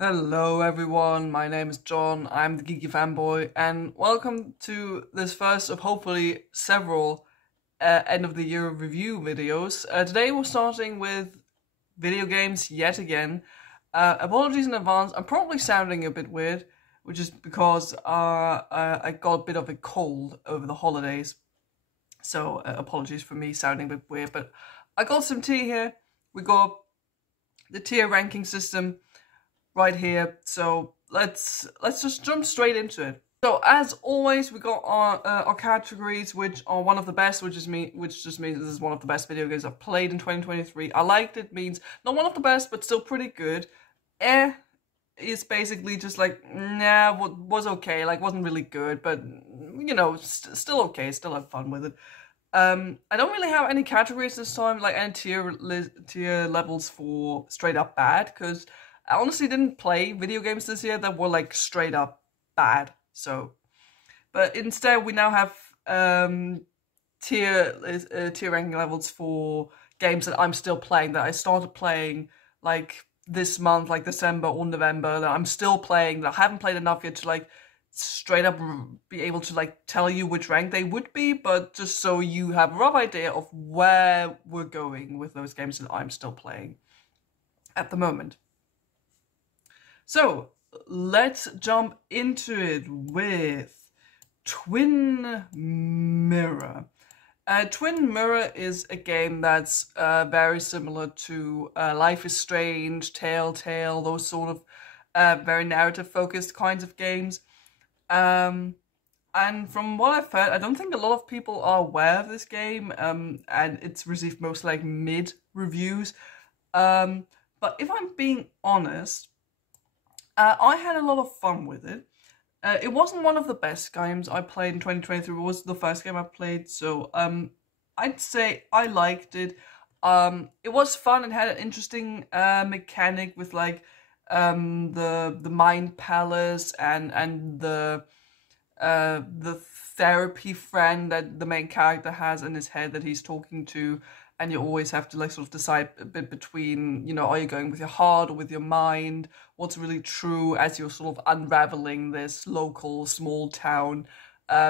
Hello everyone, my name is John, I'm the Geeky Fanboy, and welcome to this first of hopefully several end of the year review videos. Today we're starting with video games yet again. Apologies in advance, I'm probably sounding a bit weird, which is because I got a bit of a cold over the holidays. So apologies for me sounding a bit weird, but I got some tea here. We got the tier ranking system right here. So let's just jump straight into it. So as always, we got our categories, which are one of the best, which just means this is one of the best video games I've played in 2023. I liked it means not one of the best, but still pretty good. Is basically just like nah, was okay, like wasn't really good, but you know, still okay, still had fun with it. I don't really have any categories this time, like any tier levels for straight up bad, because I honestly didn't play video games this year that were like straight up bad. So, but instead we now have tier ranking levels for games that I'm still playing, that I started playing like this month, like December or November, that I'm still playing, that I haven't played enough yet to like straight up be able to like tell you which rank they would be, but just so you have a rough idea of where we're going with those games that I'm still playing at the moment. So let's jump into it with Twin Mirror. Twin Mirror is a game that's very similar to Life is Strange, Telltale, those sort of very narrative-focused kinds of games. And from what I've heard, I don't think a lot of people are aware of this game, and it's received most like mid reviews. But if I'm being honest, I had a lot of fun with it. It wasn't one of the best games I played in 2023. It was the first game I played, so I'd say I liked it. It was fun and had an interesting mechanic with like the mind palace and the therapy friend that the main character has in his head that he's talking to, and you always have to like sort of decide a bit between, you know, are you going with your heart or with your mind, what's really true, as you're sort of unraveling this local small town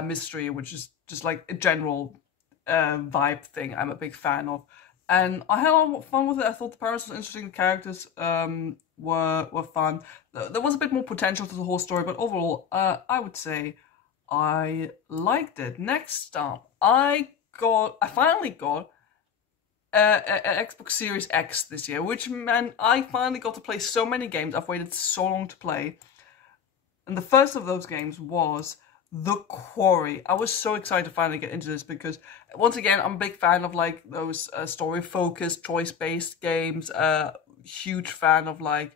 mystery, which is just like a general vibe thing I'm a big fan of. And I had a lot of fun with it. I thought the premise was interesting, the characters were fun. There was a bit more potential to the whole story, but overall, I would say I liked it. Next up, I finally got an Xbox Series X this year, which meant I finally got to play so many games I've waited so long to play. And the first of those games was The Quarry. I was so excited to finally get into this because, once again, I'm a big fan of like those story-focused, choice-based games. Huge fan of like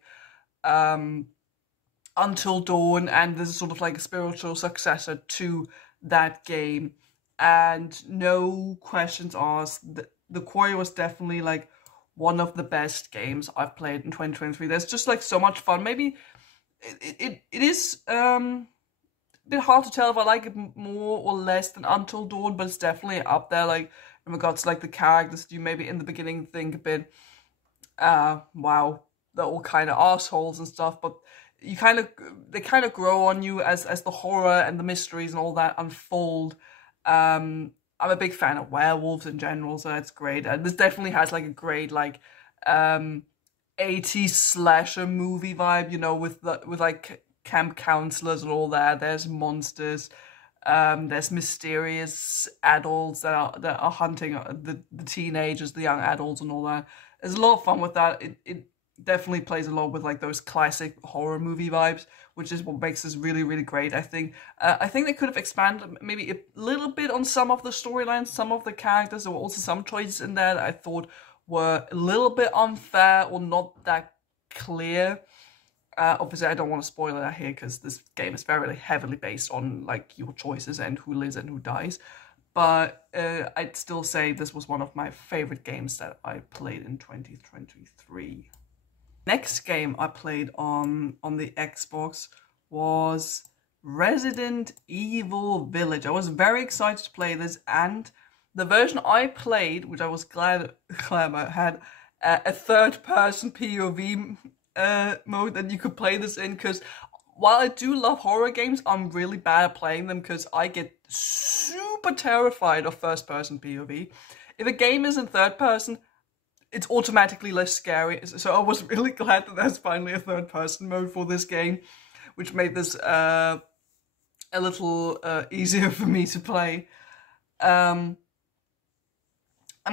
Until Dawn, and this is sort of like a spiritual successor to that game. And no questions asked, The Quarry was definitely like one of the best games I've played in 2023. There's just like so much fun. Maybe it is a bit hard to tell if I like it more or less than Until Dawn, but it's definitely up there, like in regards to like the characters. You maybe in the beginning think a bit, wow, they're all kind of assholes and stuff, but they kind of grow on you as the horror and the mysteries and all that unfold. I'm a big fan of werewolves in general, so that's great. And this definitely has like a great like 80s slasher movie vibe, you know, with like camp counselors and all that. There's monsters, there's mysterious adults that are hunting the teenagers, the young adults, and all that. There's a lot of fun with that. It definitely plays a lot with like those classic horror movie vibes, which is what makes this really, really great. I think they could have expanded maybe a little bit on some of the storylines, some of the characters. There were also some choices in there that I thought were a little bit unfair or not that clear. Obviously, I don't want to spoil that here because this game is very heavily based on like your choices and who lives and who dies. But I'd still say this was one of my favorite games that I played in 2023. Next game I played on the Xbox was Resident Evil Village. I was very excited to play this, and the version I played, which I was glad I had a third-person POV mode that you could play this in, because while I do love horror games, I'm really bad at playing them because I get super terrified of first-person POV. If a game is in third person, it's automatically less scary. So I was really glad that there's finally a third-person mode for this game, which made this a little easier for me to play. I'm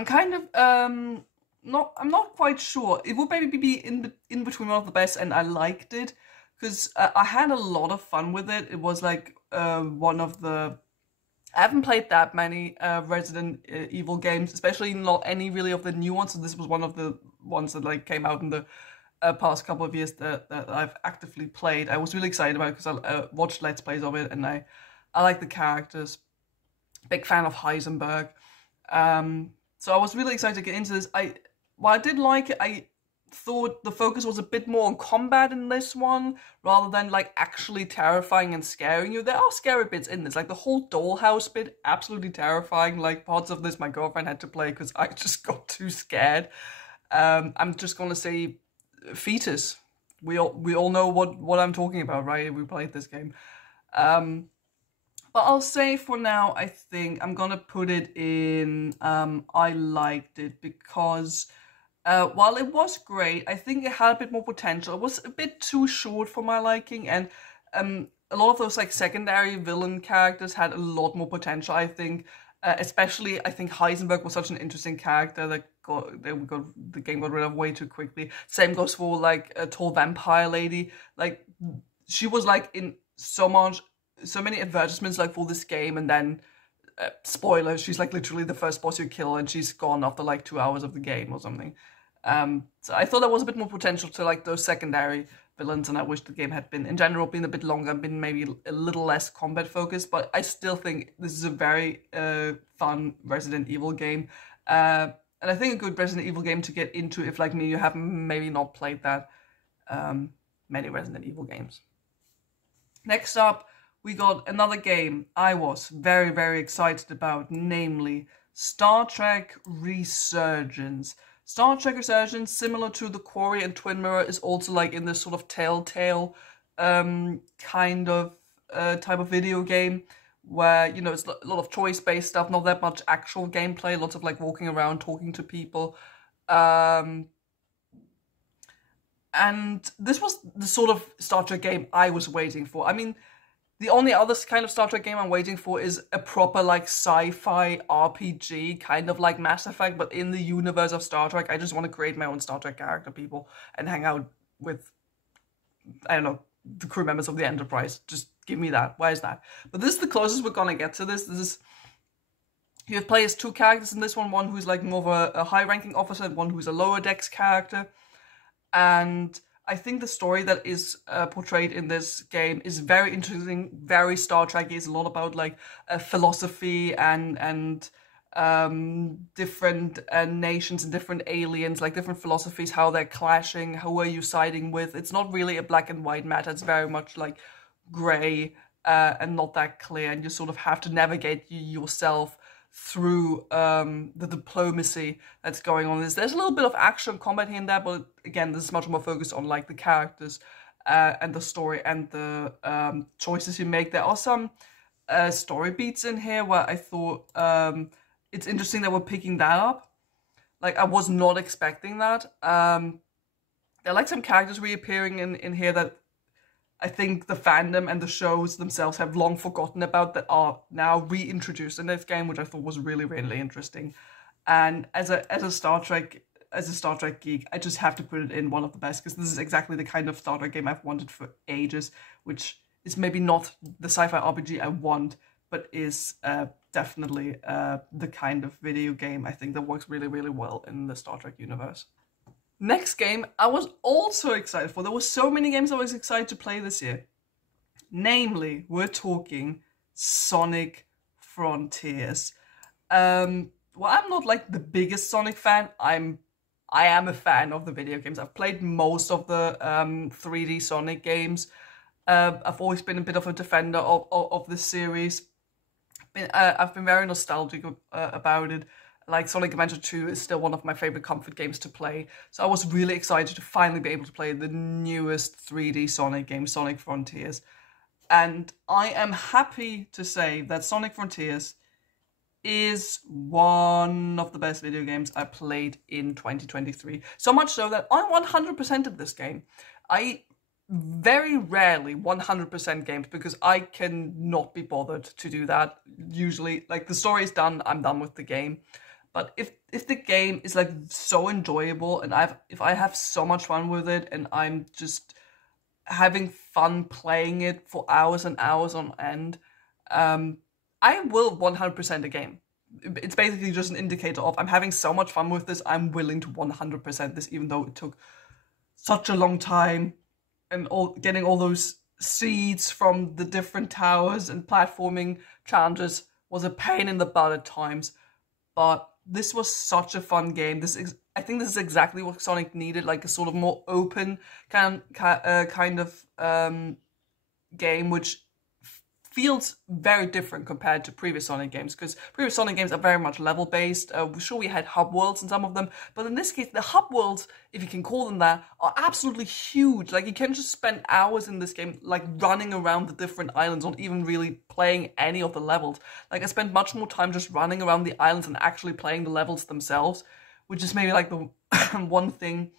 kind of I'm not quite sure. It would maybe be in between one of the best, and I liked it because I had a lot of fun with it. It was like one of the. I haven't played that many Resident Evil games, especially not any really of the new ones. So this was one of the ones that like came out in the past couple of years that I've actively played. I was really excited about it because I watched Let's Plays of it, and I like the characters. Big fan of Heisenberg. So I was really excited to get into this. While I did like it, I thought the focus was a bit more on combat in this one, rather than like actually terrifying and scaring you. There are scary bits in this, like the whole dollhouse bit, absolutely terrifying. Like parts of this my girlfriend had to play because I just got too scared. I'm just gonna say fetus. We all know what I'm talking about, right? We played this game. But I'll say for now, I think I'm gonna put it in I liked it because while it was great, I think it had a bit more potential. It was a bit too short for my liking, and a lot of those like secondary villain characters had a lot more potential, I think. Especially, I think Heisenberg was such an interesting character that the game got rid of way too quickly. Same goes for like a tall vampire lady. Like she was like in so many advertisements like for this game, and then spoilers, she's like literally the first boss you kill, and she's gone after like 2 hours of the game or something. So I thought there was a bit more potential to like those secondary villains, and I wish the game had been in general been a bit longer and been maybe a little less combat focused. But I still think this is a very fun Resident Evil game, and I think a good Resident Evil game to get into if like me you have maybe not played that many Resident Evil games. Next up, we got another game I was very, very excited about, namely Star Trek Resurgence. Star Trek Resurgence, similar to the Quarry and Twin Mirror, is also like in this sort of telltale kind of type of video game where, you know, it's a lot of choice-based stuff, not that much actual gameplay, lots of like walking around, talking to people. And this was the sort of Star Trek game I was waiting for. I mean, the only other kind of Star Trek game I'm waiting for is a proper like sci-fi RPG, kind of like Mass Effect, but in the universe of Star Trek. I just want to create my own Star Trek character, people, and hang out with, I don't know, the crew members of the Enterprise. Just give me that. Where's that? But this is the closest we're gonna get to this. You play as two characters in this one who's like more of a high-ranking officer and one who's a lower decks character. And I think the story that is portrayed in this game is very interesting, very Star Trek. It's a lot about like philosophy and different nations and different aliens, like different philosophies, how they're clashing, who are you siding with. It's not really a black and white matter. It's very much like gray and not that clear. And you sort of have to navigate yourself through the diplomacy that's going on. There's a little bit of action combat here and there, but again, this is much more focused on like the characters and the story and the choices you make. There are some story beats in here where I thought it's interesting that we're picking that up. Like, I was not expecting that. There are like some characters reappearing in here that I think the fandom and the shows themselves have long forgotten about, that are now reintroduced in this game, which I thought was really, really interesting. And as a Star Trek geek, I just have to put it in one of the best, because this is exactly the kind of Star Trek game I've wanted for ages, which is maybe not the sci-fi RPG I want, but is definitely the kind of video game I think that works really, really well in the Star Trek universe. Next game I was also excited for. There were so many games I was excited to play this year. Namely, we're talking Sonic Frontiers. Well, I'm not like the biggest Sonic fan. I am a fan of the video games. I've played most of the 3D Sonic games. I've always been a bit of a defender of this series. I've been very nostalgic about it. like Sonic Adventure 2 is still one of my favorite comfort games to play. So I was really excited to finally be able to play the newest 3D Sonic game, Sonic Frontiers. And I am happy to say that Sonic Frontiers is one of the best video games I played in 2023. So much so that I 100%ed this game. I very rarely 100% games because I can not be bothered to do that. Usually, like, the story is done, I'm done with the game. But if the game is like so enjoyable and if I have so much fun with it and I'm just having fun playing it for hours and hours on end, I will 100% a game. It's basically just an indicator of I'm having so much fun with this, I'm willing to 100% this, even though it took such a long time and getting all those seeds from the different towers and platforming challenges was a pain in the butt at times. But this was such a fun game. I think this is exactly what Sonic needed, like a sort of more open kind of game, which feels very different compared to previous Sonic games, because previous Sonic games are very much level-based. Sure, we had hub worlds in some of them, but in this case, the hub worlds, if you can call them that, are absolutely huge. Like, you can just spend hours in this game, like, running around the different islands, not even really playing any of the levels. Like, I spent much more time just running around the islands and actually playing the levels themselves, which is maybe, like, the one thing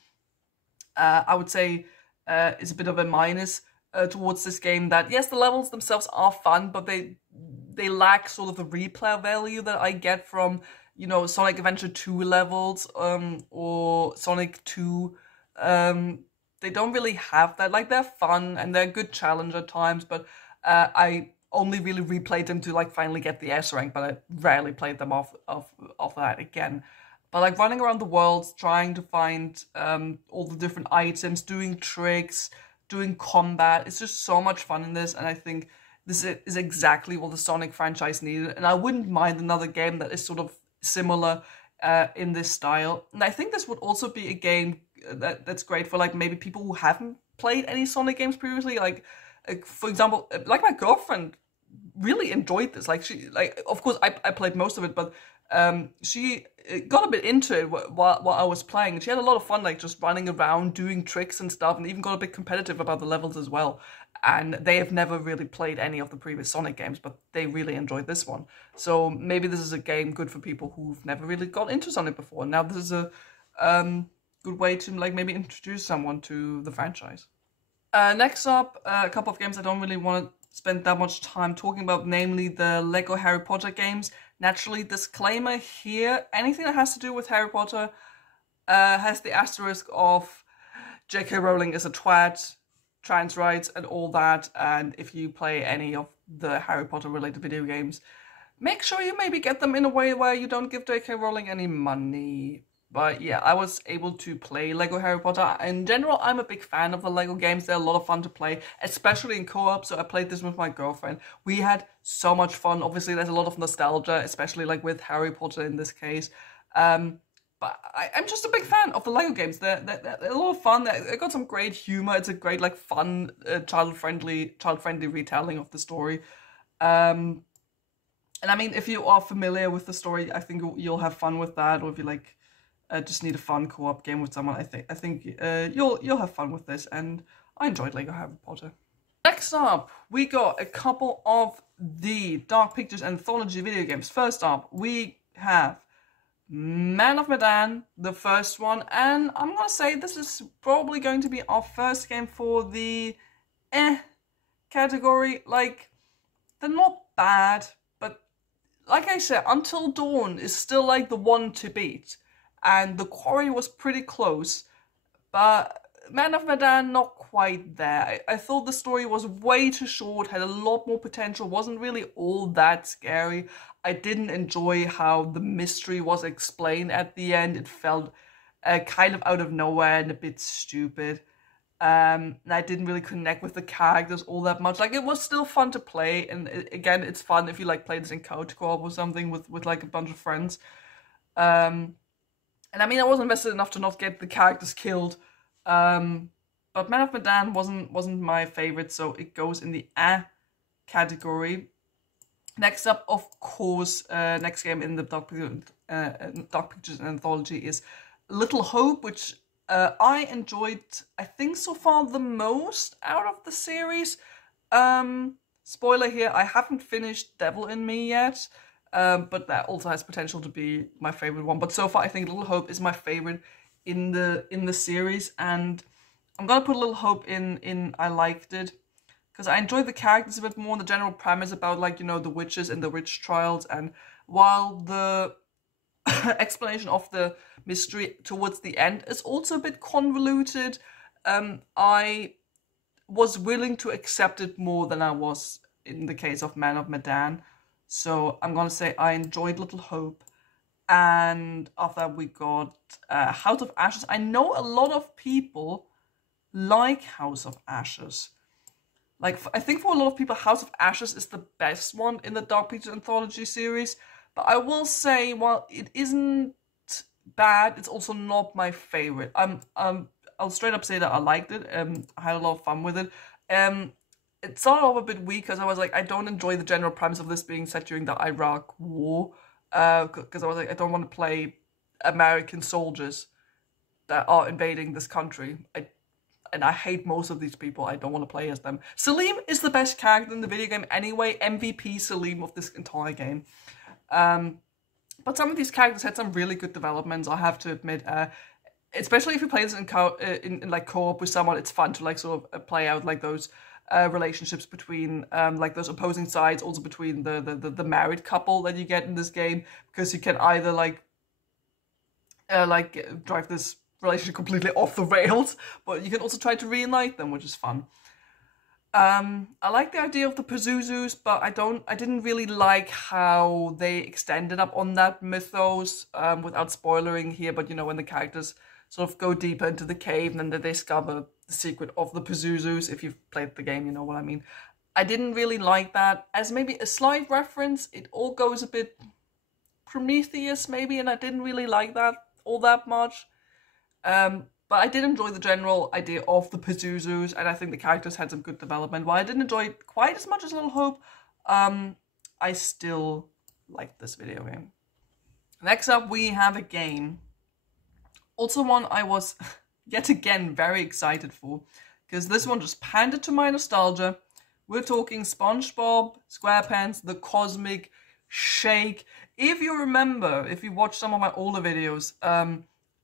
I would say is a bit of a minus towards this game, that yes, the levels themselves are fun, but they lack sort of the replay value that I get from, you know, Sonic Adventure 2 levels or Sonic 2. They don't really have that. Like, they're fun and they're a good challenge at times, but I only really replayed them to like finally get the S rank, but I rarely played them off that again. But like running around the world, trying to find all the different items, doing tricks, doing combat. It's just so much fun in this, and I think this is exactly what the Sonic franchise needed. And I wouldn't mind another game that is sort of similar in this style. And I think this would also be a game that's great for like maybe people who haven't played any Sonic games previously. Like for example, like my girlfriend really enjoyed this. Like of course I played most of it, but she got a bit into it while I was playing. She had a lot of fun, like just running around, doing tricks and stuff, and even got a bit competitive about the levels as well. And they have never really played any of the previous Sonic games, but they really enjoyed this one. So maybe this is a game good for people who've never really got into Sonic before. Now this is a good way to like maybe introduce someone to the franchise. Next up, a couple of games I don't really want to spend that much time talking about, namely the Lego Harry Potter games. Naturally, disclaimer here, anything that has to do with Harry Potter has the asterisk of J.K. Rowling is a twat, trans rights and all that, and if you play any of the Harry Potter related video games, make sure you maybe get them in a way where you don't give J.K. Rowling any money. But yeah, I was able to play Lego Harry Potter. In general, I'm a big fan of the Lego games. They're a lot of fun to play, especially in co-op. So I played this with my girlfriend. We had so much fun. Obviously, there's a lot of nostalgia, especially like with Harry Potter in this case. But I'm just a big fan of the Lego games. They're a lot of fun. They got some great humor. It's a great, like, fun, child-friendly retelling of the story. And I mean, if you are familiar with the story, I think you'll have fun with that. Or if you like, just need a fun co-op game with someone, I think you'll have fun with this. And I enjoyed Lego Harry Potter. Next up, we got a couple of the Dark Pictures Anthology video games. First up, we have Man of Medan, the first one, and I'm gonna say this is probably going to be our first game for the category. Like, they're not bad, but like I said, Until Dawn is still like the one to beat, and the Quarry was pretty close, but Man of Medan, not quite there. I thought the story was way too short, had a lot more potential, wasn't really all that scary. I didn't enjoy how the mystery was explained at the end. It felt kind of out of nowhere and a bit stupid. And I didn't really connect with the characters all that much. Like, it was still fun to play, and again, it's fun if you like play this in couch co-op or something with like a bunch of friends. And I mean, I wasn't invested enough to not get the characters killed. But Man of Medan wasn't my favorite, so it goes in the category. Next up, of course, next game in the Dark Pictures Dark Pictures Anthology is Little Hope, which I enjoyed, I think, so far the most out of the series. Spoiler here, I haven't finished Devil in Me yet, but that also has potential to be my favorite one. But so far, I think Little Hope is my favorite in the series, and I'm gonna put Little Hope in I liked it, because I enjoyed the characters a bit more, and the general premise about, like, you know, the witches and the witch trials, and while the explanation of the mystery towards the end is also a bit convoluted, I was willing to accept it more than I was in the case of Man of Medan. So I'm gonna say I enjoyed Little Hope. And after that we got House of Ashes. I know a lot of people like House of Ashes. Like, I think for a lot of people, House of Ashes is the best one in the Dark Pictures Anthology series. But I will say, while it isn't bad, it's also not my favorite. I'll straight up say that I liked it. I had a lot of fun with it. It started off a bit weak because I was like, I don't enjoy the general premise of this being set during the Iraq War. Because I was like, I don't want to play American soldiers that are invading this country. And I hate most of these people. I don't want to play as them. Salim is the best character in the video game anyway. MVP Salim of this entire game. But some of these characters had some really good developments, I have to admit. Especially if you play this in like co-op with someone, it's fun to like sort of play out like those relationships between like those opposing sides, also between the married couple that you get in this game, because you can either like drive this relationship completely off the rails, but you can also try to reunite them, which is fun. I like the idea of the Pazuzus, but I didn't really like how they extended up on that mythos, without spoiling here, but you know, when the characters sort of go deeper into the cave and then they discover the secret of the Pazuzus. If you've played the game, you know what I mean. I didn't really like that. As maybe a slight reference, it all goes a bit Prometheus maybe, and I didn't really like that all that much. But I did enjoy the general idea of the Pazuzus, and I think the characters had some good development. While I didn't enjoy it quite as much as Little Hope, I still liked this video game. Next up, we have a game. Also one I was, yet again, very excited for, because this one just pandered to my nostalgia. We're talking SpongeBob, SquarePants, The Cosmic Shake. If you remember, if you watched some of my older videos,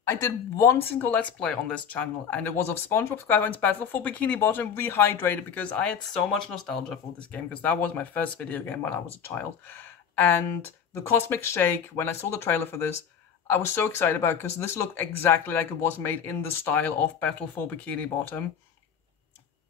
I did one single Let's Play on this channel, and it was of SpongeBob SquarePants Battle for Bikini Bottom Rehydrated, because I had so much nostalgia for this game, because that was my first video game when I was a child. And The Cosmic Shake, when I saw the trailer for this, I was so excited about it, because this looked exactly like it was made in the style of Battle for Bikini Bottom.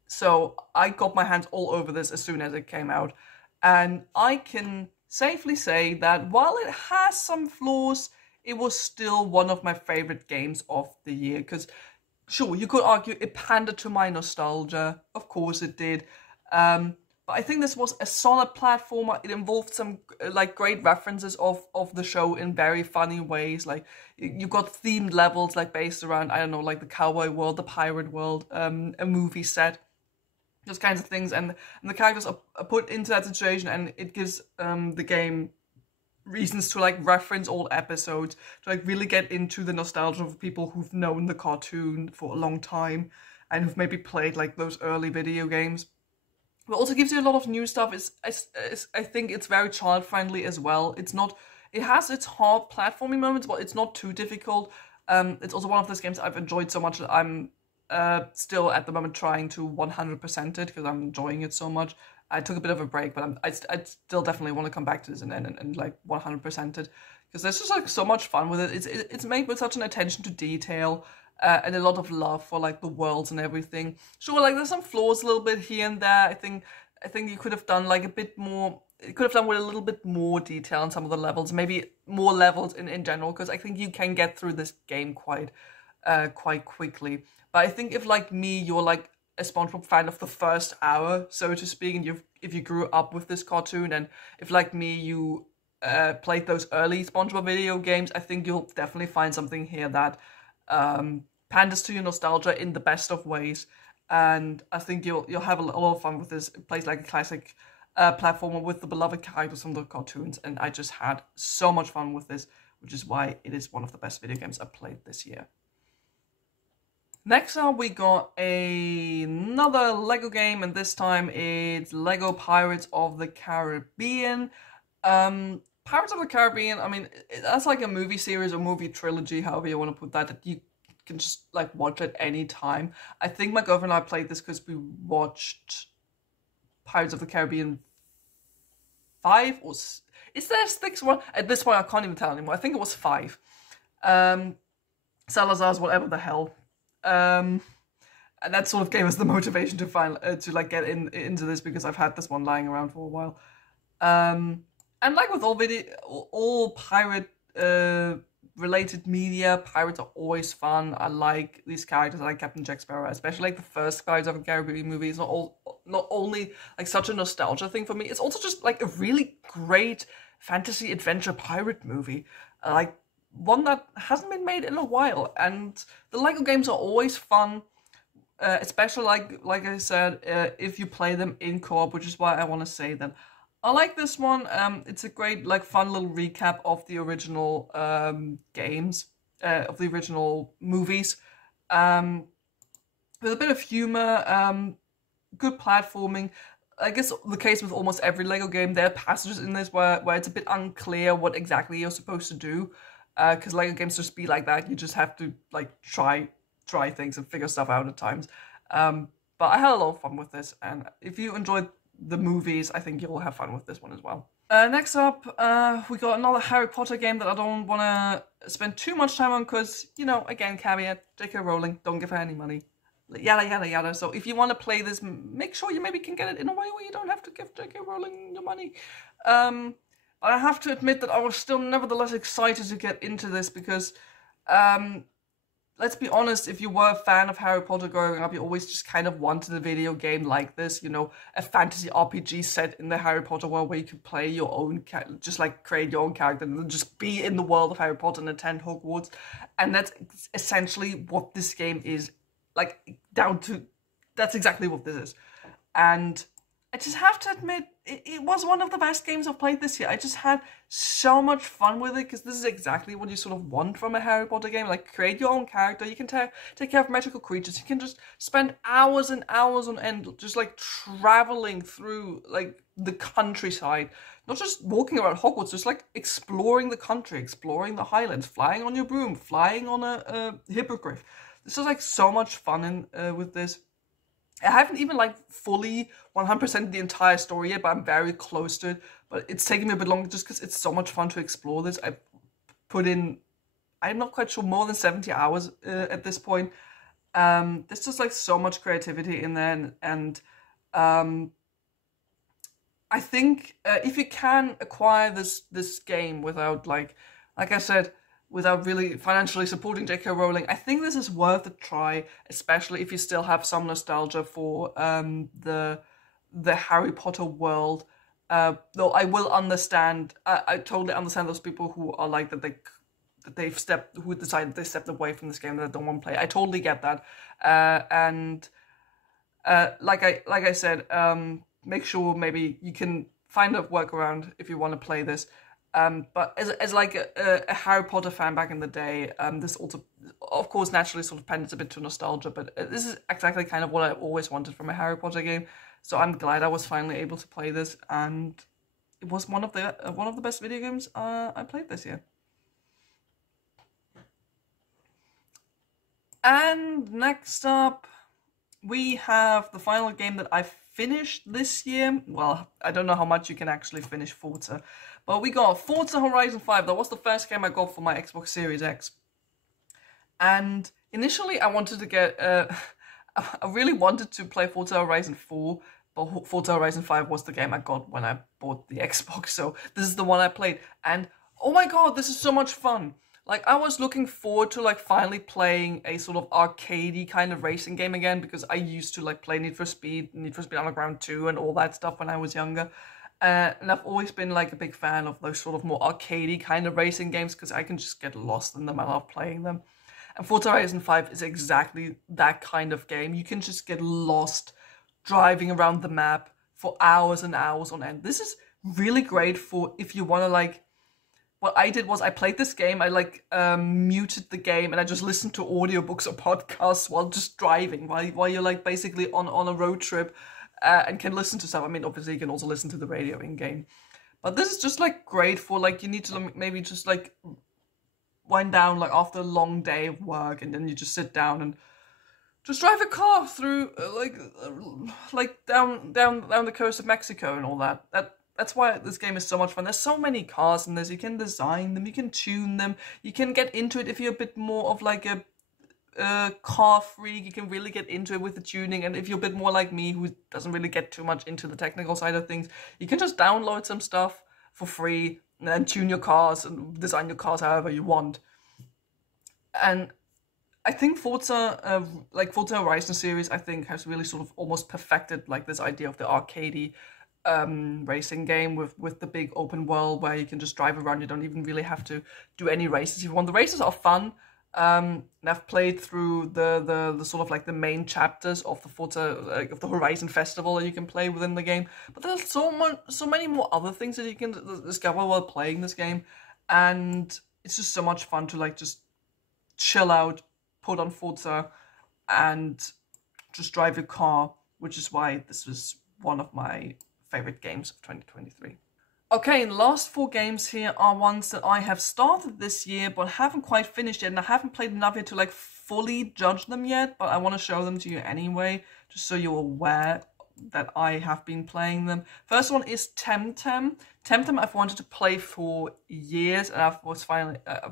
So I got my hands all over this as soon as it came out, and I can safely say that while it has some flaws, it was still one of my favorite games of the year. Because, sure, you could argue it pandered to my nostalgia. Of course it did. But I think this was a solid platformer. It involved some like great references of the show in very funny ways. Like, you got themed levels like based around, I don't know, like the cowboy world, the pirate world, a movie set. Those kinds of things. And the characters are put into that situation, and it gives the game reasons to like reference old episodes, to like really get into the nostalgia of people who've known the cartoon for a long time and who've maybe played like those early video games. It also gives you a lot of new stuff. I think it's very child friendly as well. It has its hard platforming moments, but it's not too difficult. It's also one of those games I've enjoyed so much that I'm still at the moment trying to 100% it, because I'm enjoying it so much. I took a bit of a break, but I still definitely want to come back to this and like 100% it, because there's just like so much fun with it. It's made with such an attention to detail, and a lot of love for like the worlds and everything. Sure, like there's some flaws a little bit here and there. I think you could have done like a bit more. It could have done with a little bit more detail on some of the levels, maybe more levels in general, because I think you can get through this game quite quickly. But I think if like me, you're like a SpongeBob fan of the first hour, so to speak, and if you grew up with this cartoon, and if like me, you played those early SpongeBob video games, I think you'll definitely find something here that panders to your nostalgia in the best of ways, and I think you'll have a lot of fun with this. It plays like a classic platformer with the beloved characters from the cartoons, and I just had so much fun with this which is why it is one of the best video games I played this year. Next up, we got another Lego game, and this time it's Lego Pirates of the Caribbean. Pirates of the Caribbean, I mean, that's like a movie series or movie trilogy, however you want to put that you can just like watch at any time. I think my girlfriend and I played this because we watched Pirates of the Caribbean 5 or is there a 6th one? At this point, I can't even tell anymore. I think it was 5. Salazar's whatever the hell. And that sort of gave us the motivation to find to like get into this, because I've had this one lying around for a while. And like with all pirate related media, pirates are always fun. I like these characters. I like Captain Jack Sparrow, especially like the first Pirates of the Caribbean movie. It's not only like such a nostalgia thing for me, it's also just like a really great fantasy adventure pirate movie. Like one that hasn't been made in a while. And the Lego games are always fun, especially like I said, if you play them in co-op, which is why I want to say that I like this one. It's a great, like, fun little recap of the original games, of the original movies, with a bit of humor, good platforming. I guess the case with almost every Lego game, there are passages in this where it's a bit unclear what exactly you're supposed to do, because Lego games just be like that. You just have to like try things and figure stuff out at times. But I had a lot of fun with this, and if you enjoyed the movies, I think you'll have fun with this one as well. Next up, we got another Harry Potter game that I don't want to spend too much time on because, you know, again, caveat, J.K. Rowling, don't give her any money. Yada, yada, yada. So if you want to play this, make sure you maybe can get it in a way where you don't have to give J.K. Rowling your money. But I have to admit that I was still nevertheless excited to get into this because, let's be honest, if you were a fan of Harry Potter growing up, you always just kind of wanted a video game like this, you know, a fantasy RPG set in the Harry Potter world where you could play your own, just like create your own character and just be in the world of Harry Potter and attend Hogwarts. And that's essentially what this game is, like, that's exactly what this is. And I just have to admit, it was one of the best games I've played this year. I just had so much fun with it, because this is exactly what you sort of want from a Harry Potter game. Like, create your own character, you can take care of magical creatures, you can just spend hours and hours on end just, like, traveling through, like, the countryside. Not just walking around Hogwarts, just, like, exploring the country, exploring the Highlands, flying on your broom, flying on a hippogriff. This is, like, so much fun with this. I haven't even, like, fully 100% the entire story yet, but I'm very close to it. But it's taking me a bit longer just because it's so much fun to explore this. I put in, I'm not quite sure, more than 70 hours at this point. There's just, like, so much creativity in there. And I think if you can acquire this game without, like I said, without really financially supporting J.K. Rowling, I think this is worth a try, especially if you still have some nostalgia for the Harry Potter world. Though I will understand, I totally understand those people who are like that who decided they stepped away from this game that they don't want to play. I totally get that, and like I said, make sure maybe you can find a workaround if you want to play this. But as like a Harry Potter fan back in the day, this also, of course, naturally sort of pendants a bit to nostalgia, but this is exactly kind of what I always wanted from a Harry Potter game. So I'm glad I was finally able to play this, and it was one of the best video games I played this year. And next up, we have the final game that I finished this year. Well, I don't know how much you can actually finish Forza, but we got Forza Horizon 5. That was the first game I got for my Xbox Series X. And initially I wanted to get, I really wanted to play Forza Horizon 4, but Forza Horizon 5 was the game I got when I bought the Xbox. So this is the one I played. And oh my god, this is so much fun. Like, I was looking forward to, like, finally playing a sort of arcadey kind of racing game again, because I used to, like, play Need for Speed Underground 2 and all that stuff when I was younger. And I've always been, like, a big fan of those sort of more arcadey kind of racing games, because I can just get lost in them. I love playing them. And Forza Horizon 5 is exactly that kind of game. You can just get lost driving around the map for hours and hours on end. This is really great for if you want to, like, what I did was I played this game. I like muted the game and I just listened to audiobooks or podcasts while just driving, while you're like basically on a road trip, and can listen to stuff. I mean, obviously you can also listen to the radio in game, but this is just like great for like you need to maybe just like wind down like after a long day of work, and then you just sit down and just drive a car through like down the coast of Mexico and all that. That's why this game is so much fun. There's so many cars in this. You can design them, you can tune them, you can get into it if you're a bit more of like a car freak. You can really get into it with the tuning, and if you're a bit more like me, who doesn't really get too much into the technical side of things, you can just download some stuff for free and then tune your cars and design your cars however you want. And I think Forza Horizon series, I think has really sort of almost perfected like this idea of the arcadey racing game with the big open world where you can just drive around. You don't even really have to do any races if you want. The races are fun. And I've played through the sort of like the main chapters of the Forza of the Horizon Festival that you can play within the game. But there's so many more other things that you can discover while playing this game, and it's just so much fun to like just chill out, put on Forza, and just drive your car, which is why this was one of my favorite games of 2023. Okay, and the last 4 games here are ones that I have started this year but haven't quite finished yet, and I haven't played enough yet to like fully judge them yet, but I want to show them to you anyway, just so you're aware that I have been playing them. First one is Temtem. Temtem I've wanted to play for years, and I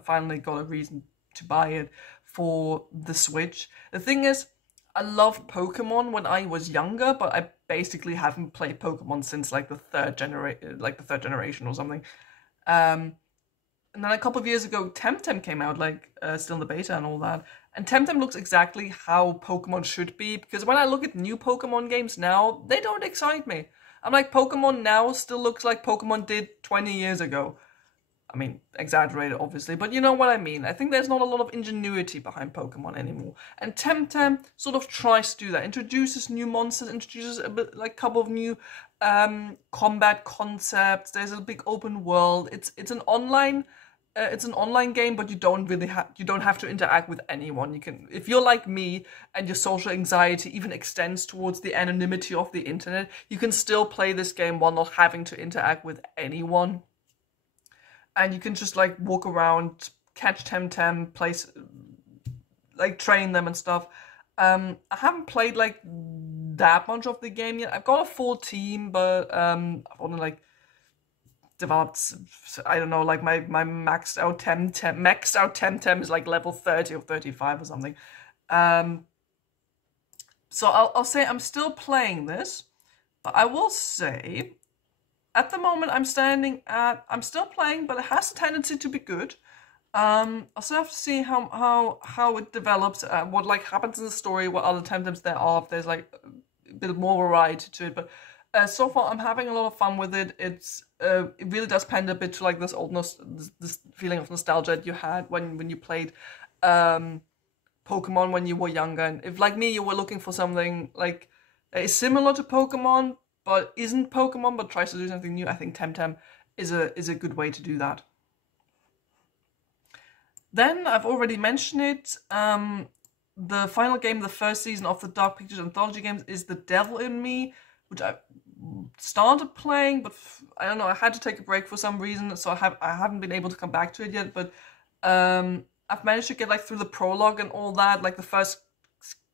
finally got a reason to buy it for the Switch. The thing is, I loved Pokemon when I was younger, but I basically haven't played Pokemon since like the third generation or something. And then a couple of years ago, Temtem came out, like still in the beta and all that. And Temtem looks exactly how Pokemon should be, because when I look at new Pokemon games now, they don't excite me. I'm like, Pokemon now still looks like Pokemon did 20 years ago. I mean, exaggerated, obviously, but you know what I mean. I think there's not a lot of ingenuity behind Pokemon anymore. And Temtem sort of tries to do that. Introduces new monsters, introduces a bit, like, couple of new combat concepts. There's a big open world. It's an online game, but you don't have to interact with anyone. You can, if you're like me and your social anxiety even extends towards the anonymity of the internet, you can still play this game while not having to interact with anyone. And you can just like walk around, catch Temtem, place, like train them and stuff. I haven't played like that much of the game yet. I've got a full team, but I've only like developed, I don't know, like my maxed out Temtem is like level 30 or 35 or something. So I'll say I'm still playing this, but I will say, at the moment, I'm still playing, but it has a tendency to be good. I'll still have to see how it develops, what like happens in the story, what other Temtems there are, if there's like a bit more variety to it. But so far, I'm having a lot of fun with it. It really does pander a bit to like this this feeling of nostalgia that you had when you played Pokemon when you were younger. And if like me, you were looking for something like that is similar to Pokemon, but isn't Pokemon, but tries to do something new, I think Temtem is a good way to do that. Then, I've already mentioned it, the final game of the first season of the Dark Pictures Anthology games is The Devil in Me, which I started playing, but I don't know, I had to take a break for some reason, so I haven't been able to come back to it yet, but I've managed to get like through the prologue and all that. Like the first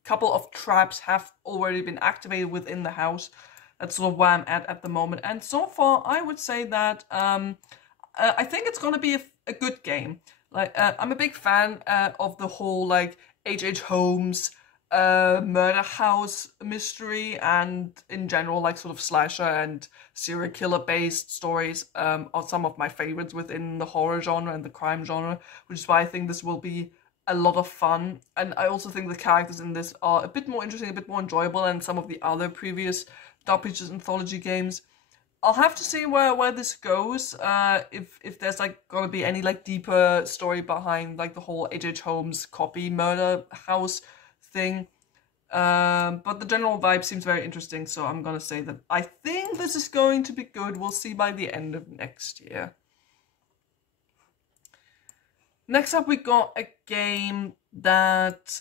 couple of traps have already been activated within the house. That's sort of where I'm at the moment. And so far, I would say that I think it's going to be a good game. Like I'm a big fan of the whole like H.H. Holmes murder house mystery, and in general like sort of slasher and serial killer based stories are some of my favorites within the horror genre and the crime genre, which is why I think this will be a lot of fun. And I also think the characters in this are a bit more interesting, a bit more enjoyable than some of the other previous Dark Pictures Anthology games. I'll have to see where this goes, if there's like gonna be any like deeper story behind like the whole H.H. Holmes copy murder house thing. But the general vibe seems very interesting, so I'm gonna say that I think this is going to be good. We'll see by the end of next year. Next up, we got a game that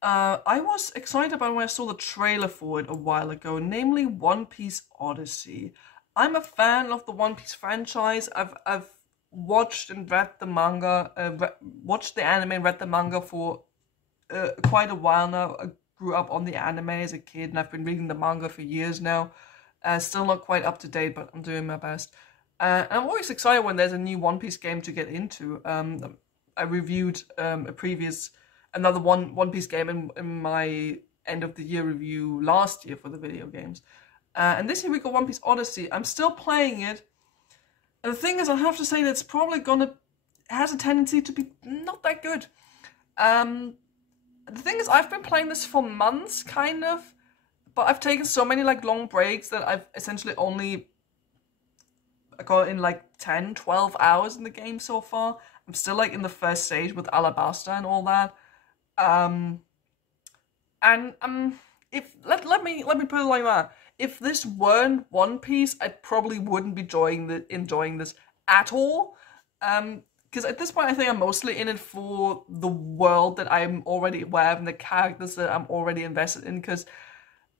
I was excited about when I saw the trailer for it a while ago, namely One Piece Odyssey. I'm a fan of the One Piece franchise. I've watched and read the manga, watched the anime and read the manga for quite a while now. I grew up on the anime as a kid, and I've been reading the manga for years now. Still not quite up to date, but I'm doing my best. And I'm always excited when there's a new One Piece game to get into. I reviewed another One Piece game in my end of the year review last year for the video games. And this year we got One Piece Odyssey. I'm still playing it. And the thing is, I have to say that it's probably has a tendency to be not that good. The thing is, I've been playing this for months, kind of, but I've taken so many like long breaks that I've essentially only got in like 10, 12 hours in the game so far. I'm still like in the first stage with Alabasta and all that. If let me put it like that. If this weren't One Piece, I probably wouldn't be enjoying this at all. Because at this point, I think I'm mostly in it for the world that I'm already aware of and the characters that I'm already invested in. Because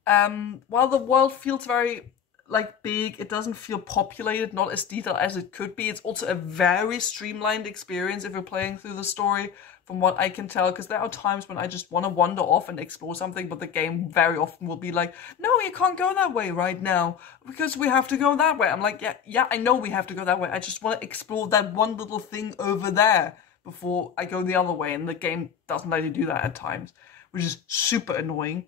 while the world feels very like big, it doesn't feel populated, not as detailed as it could be. It's also a very streamlined experience if you're playing through the story, from what I can tell, because there are times when I just want to wander off and explore something, but the game very often will be like, no, you can't go that way right now, because we have to go that way. I'm like, yeah, I know we have to go that way. I just want to explore that one little thing over there before I go the other way, and the game doesn't let you do that at times, which is super annoying.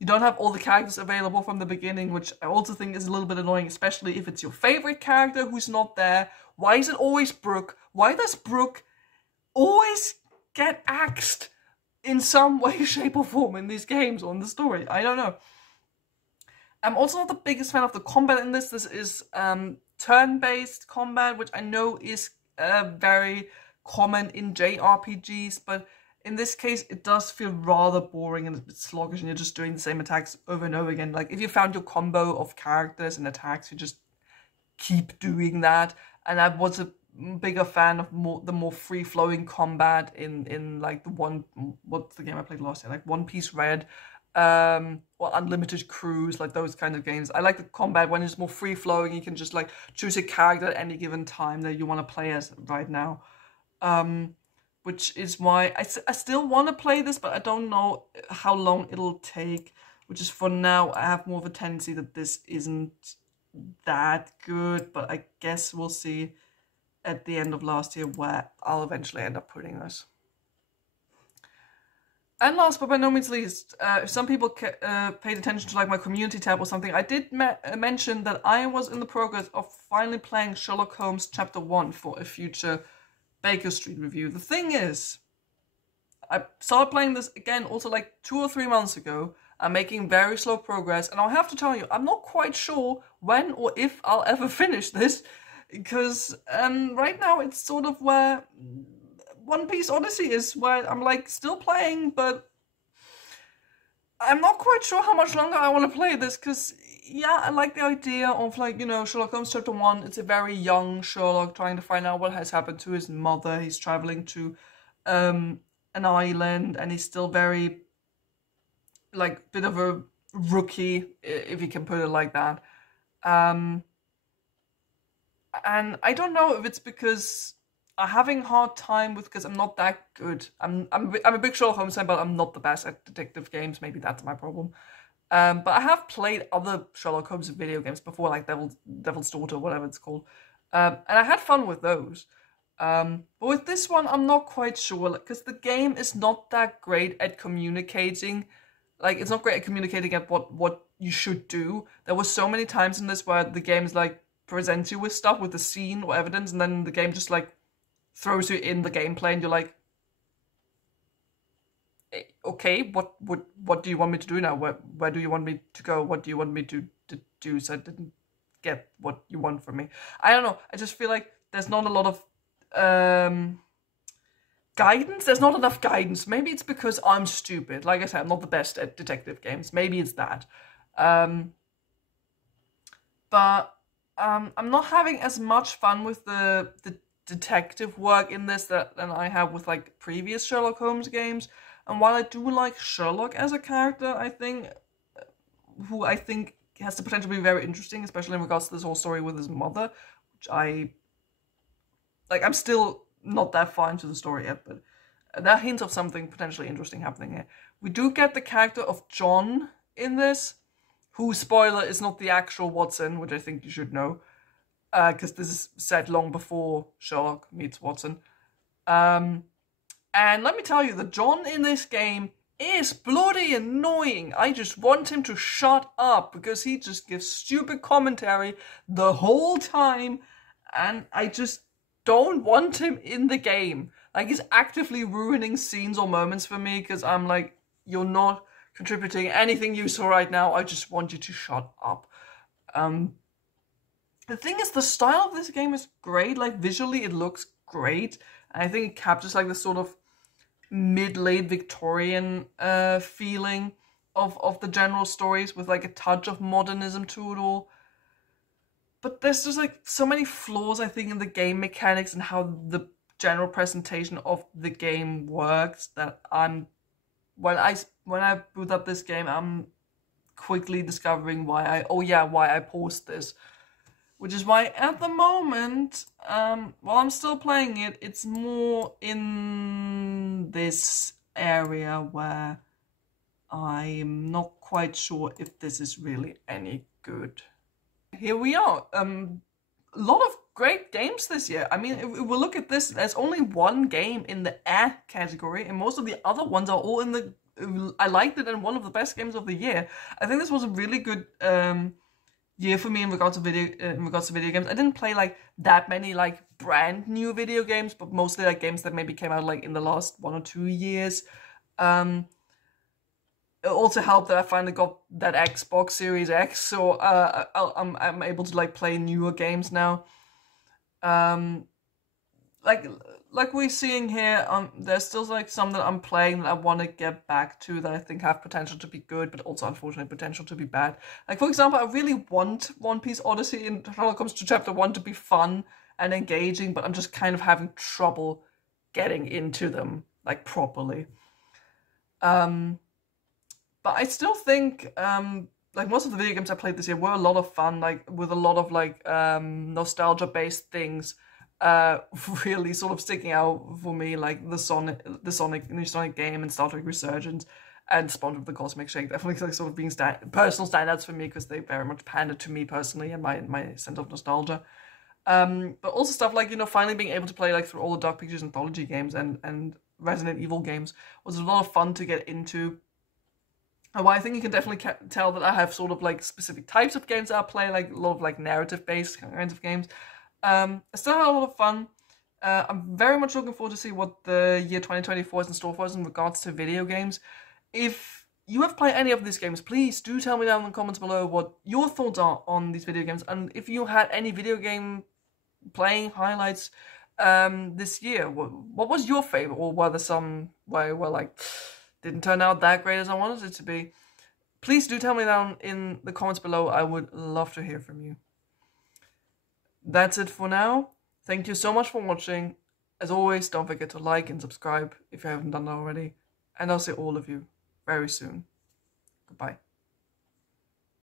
You don't have all the characters available from the beginning, which I also think is a little bit annoying, especially if it's your favorite character who's not there. Why is it always Brooke? Why does Brooke always get axed in some way, shape, or form in these games or in the story? I don't know. I'm also not the biggest fan of the combat in this. This is turn-based combat, which I know is very common in JRPGs, but in this case, it does feel rather boring and a bit sluggish, and you're just doing the same attacks over and over again. Like, if you found your combo of characters and attacks, you just keep doing that. And I was a bigger fan of the more free-flowing combat in like what's the game I played last year? Like One Piece Red, or Unlimited Cruise, like those kind of games. I like the combat when it's more free-flowing. You can just like choose a character at any given time that you want to play as right now. Which is why I still want to play this, but I don't know how long it'll take, which is for now, I have more of a tendency that this isn't that good, but I guess we'll see at the end of last year where I'll eventually end up putting this. And last but by no means least, if some people paid attention to like my community tab or something, I did mention that I was in the progress of finally playing Sherlock Holmes Chapter 1 for a future Baker Street review. The thing is, I started playing this again also like 2 or 3 months ago. I'm making very slow progress, and I'll have to tell you, I'm not quite sure when or if I'll ever finish this, because right now it's sort of where One Piece Odyssey is, where I'm like still playing, but I'm not quite sure how much longer I want to play this, because yeah, I like the idea of like, you know, Sherlock Holmes Chapter 1, it's a very young Sherlock trying to find out what has happened to his mother. He's traveling to an island, and he's still very, like, bit of a rookie, if you can put it like that. And I don't know if it's because I'm having a hard time because I'm not that good. I'm a big Sherlock Holmes fan, but I'm not the best at detective games. Maybe that's my problem. But I have played other Sherlock Holmes video games before, like Devil's Daughter, whatever it's called. And I had fun with those. But with this one, I'm not quite sure, because the game is not that great at communicating. Like, it's not great at communicating at what you should do. There were so many times in this where the game's like presents you with stuff, with the scene or evidence, and then the game just like throws you in the gameplay, and you're like, okay, what do you want me to do now? Where do you want me to go? What do you want me to do? So I didn't get what you want from me. I don't know. I just feel like there's not a lot of guidance. There's not enough guidance. Maybe it's because I'm stupid. Like I said, I'm not the best at detective games. Maybe it's that. But I'm not having as much fun with the detective work in this than I have with like previous Sherlock Holmes games. And while I do like Sherlock as a character, I think has the potential to be very interesting, especially in regards to this whole story with his mother, which I'm still not that far into the story yet, but that hints of something potentially interesting happening here. We do get the character of John in this, who, spoiler, is not the actual Watson, which I think you should know, because this is set long before Sherlock meets Watson. And let me tell you, the John in this game is bloody annoying. I just want him to shut up, because he just gives stupid commentary the whole time, and I just don't want him in the game. Like, he's actively ruining scenes or moments for me, because I'm like, you're not contributing anything useful right now. I just want you to shut up. The thing is, the style of this game is great. Like, visually, it looks great. And I think it captures, like, this sort of mid-late Victorian feeling of the general stories with, like, a touch of modernism to it all. But there's just, like, so many flaws, I think, in the game mechanics and how the general presentation of the game works that when I boot up this game, I'm quickly discovering why I paused this. Which is why, at the moment, while I'm still playing it, it's more in this area where I'm not quite sure if this is really any good. Here we are. A lot of great games this year. I mean, if we look at this, there's only one game in the category, and most of the other ones are all in the I liked it and one of the best games of the year. I think this was a really good year for me in regards to video games. I didn't play like that many like brand new video games, but mostly like games that maybe came out like in the last 1 or 2 years. It also helped that I finally got that Xbox Series X, so I'm able to like play newer games now. Like we're seeing here, there's still like some that I'm playing that I want to get back to that I think have potential to be good, but also unfortunately potential to be bad. Like, for example, I really want Piece Odyssey in Sherlock Holmes 2 Chapter 1 to be fun and engaging, but I'm just kind of having trouble getting into them like properly. But I still think like most of the video games I played this year were a lot of fun, like with a lot of like nostalgia based things. Really sort of sticking out for me, like the new Sonic game and Star Trek Resurgence and SpongeBob the Cosmic Shake, definitely like sort of being personal standouts for me because they very much pandered to me personally and my sense of nostalgia. But also stuff like, you know, finally being able to play like through all the Dark Pictures Anthology games and Resident Evil games was a lot of fun to get into. And I think you can definitely tell that I have sort of like specific types of games that I play, like a lot of like narrative based kinds of games. I still had a lot of fun. I'm very much looking forward to see what the year 2024 is in store for us in regards to video games. If you have played any of these games, please do tell me down in the comments below what your thoughts are on these video games, and if you had any video game playing highlights this year. What was your favorite, or were there some where like didn't turn out that great as I wanted it to be? Please do tell me down in the comments below. I would love to hear from you. That's it for now. Thank you so much for watching. As always, don't forget to like and subscribe if you haven't done that already. And I'll see all of you very soon. Goodbye.